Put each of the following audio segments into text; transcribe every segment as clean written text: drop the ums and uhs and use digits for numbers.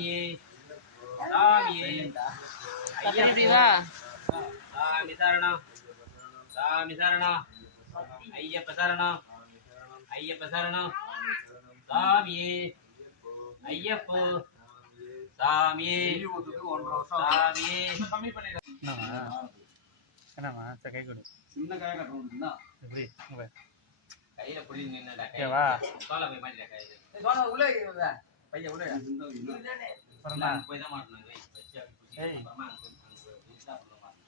சாமியே சாமியே ஐயப்பா சாமி சரணம் சாமி சரணம் ஐயப்ப சரணம் ஐயப்ப சரணம் சாமியே ஐயப்போ சாமியே சாமியே என்னம்மா சரி கை கொடு சின்ன காய கட்டணும்னா எப்படி கையில புடி நின்னடா ஓகேவா சோள போய் மாட்டிடா கையில சோள உள்ள பைய உள்ள அப்புறமா போய் தான் மாட்டணும் ஏய் அப்புறமா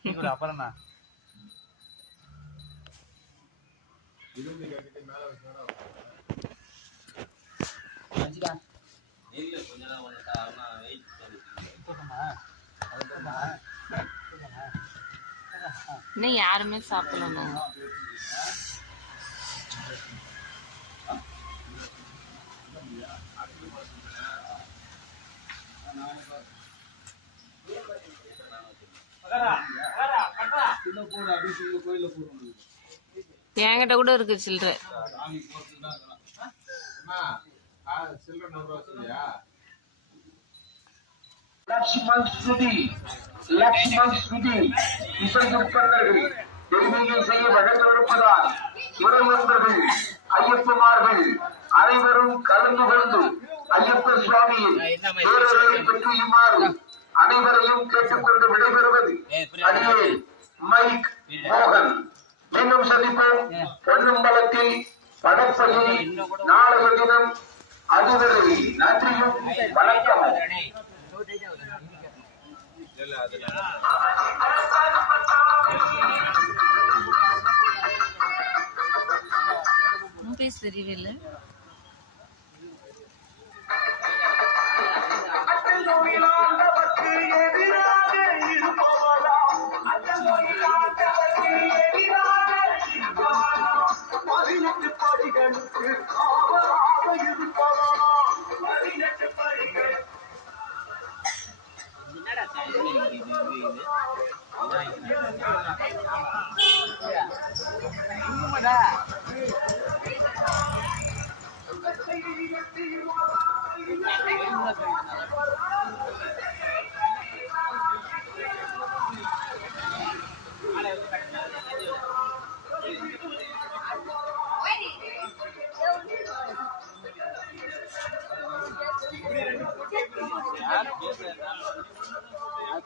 கை கொடு அப்புறம்னா நெல்லு கொஞ்ச நேரம் ஒண்ணு வெயிட் இன்னும் யாருமே சாப்பிடல. என்கிட்ட கூட இருக்கு சில்லறை. லக்ஷ்மண் ஸ்ருதி லக்ஷ்மண் ஸ்ருதி இசை உட்பந்தர்கள் தெய்வீகம் செய்ய வழங்கவிருப்பதால் இறைவந்தர்கள் ஐயப்பமார்கள் அனைவரும் கலந்து கொண்டு ஐயப்ப சுவாமியின் பேரரை பெற்றியுமாறு அனைவரையும் கேட்டுக்கொண்டு விடைபெறுவது அடியே மைக் மோகன். மீண்டும் சந்திப்போம் பொன்னம்பலத்தில் படப்பள்ளி நாடக தினம். அதுவரை நன்றியும் வணக்கம். தெரியவில்லை.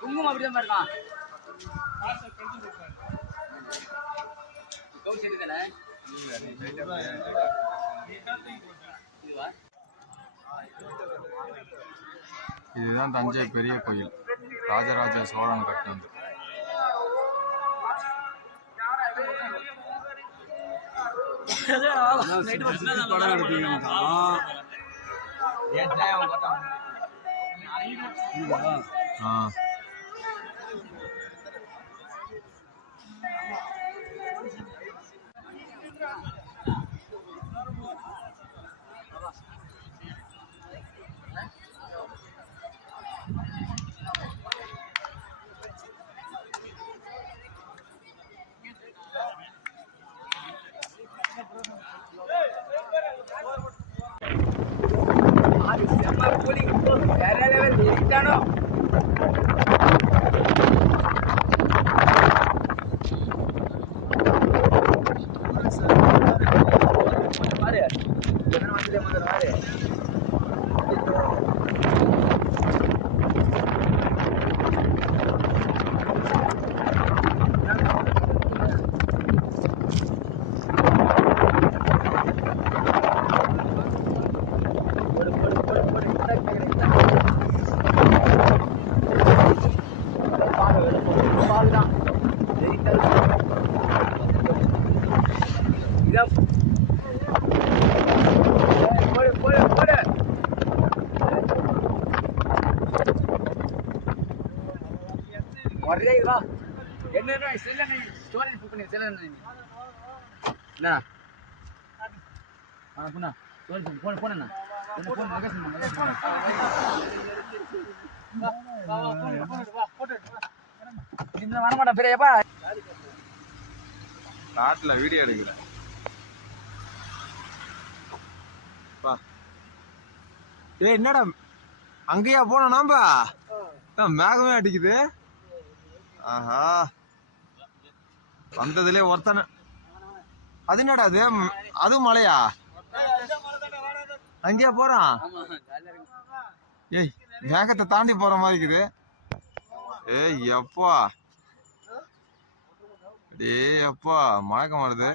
குங்குமம் அப்படிதான் இருக்கான். இதுதான் தஞ்சை பெரிய கோயில், ராஜராஜ சோழன் கட்டினது. படம் எடுத்தீங்கன்னா என்ன ஸ்டோரேஜ் புக் பண்ணி என்ன புண்ணா ஸ்டோரேஜ் போன் போன் என்ன போன் வரமாட்டேன் பெரியப்பா காட்டுல வீடியோ எடுக்கிறேன். என்னடா அங்கேயா போனோம் நாம? மேகமே அடிக்குது. ஆஹா, வந்ததுலே ஒருத்தன. அது என்னடா அது? அதுவும் மலையா? அங்கேயா போறான்? ஏய், மேகத்தை தாண்டி போற மாதிரி இருக்குது. ஏய் எப்பா, டேய் அப்பா, மயக்கம் வருது.